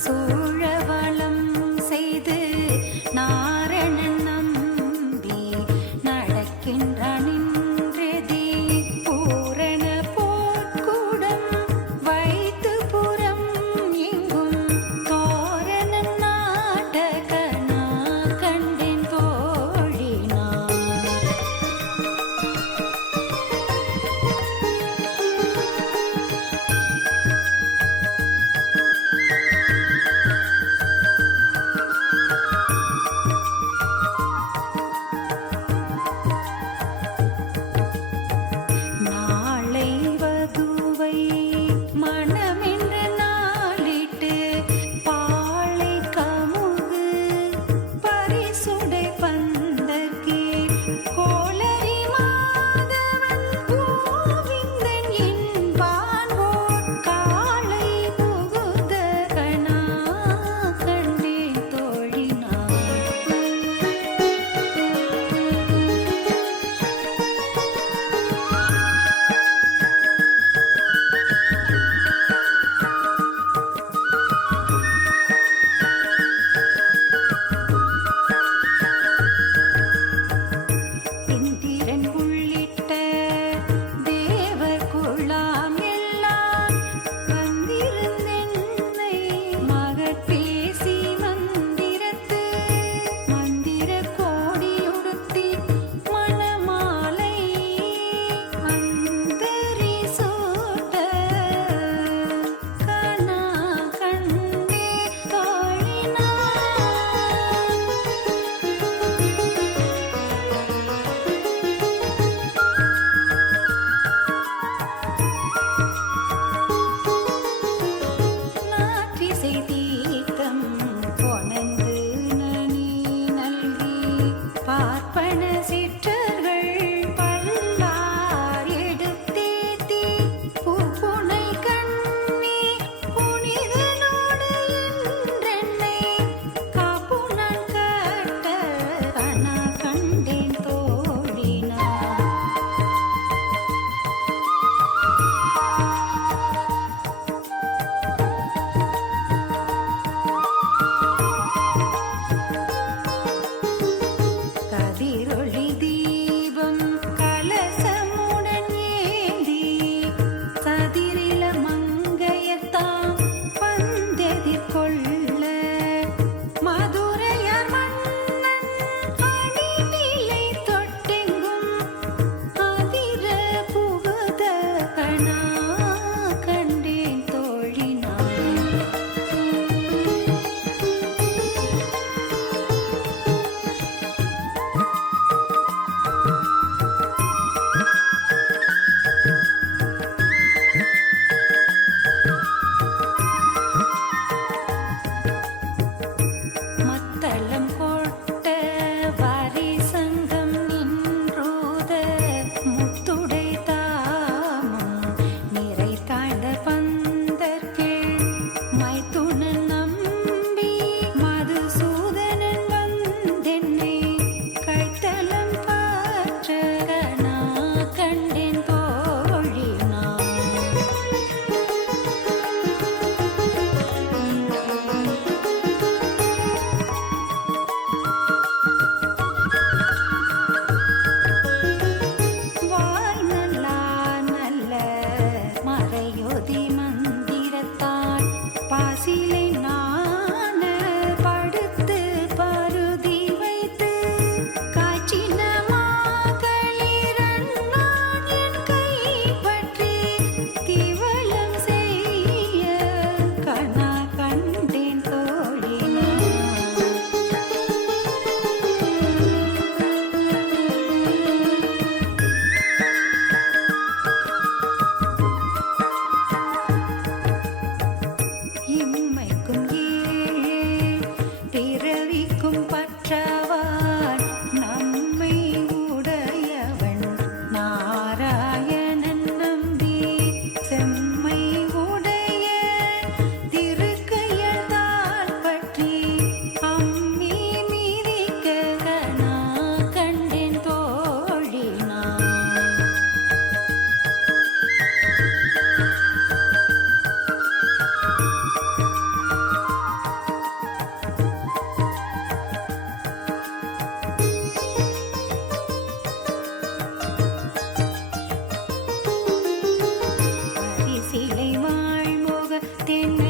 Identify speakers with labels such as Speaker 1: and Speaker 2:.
Speaker 1: So. நிதி सकते नहीं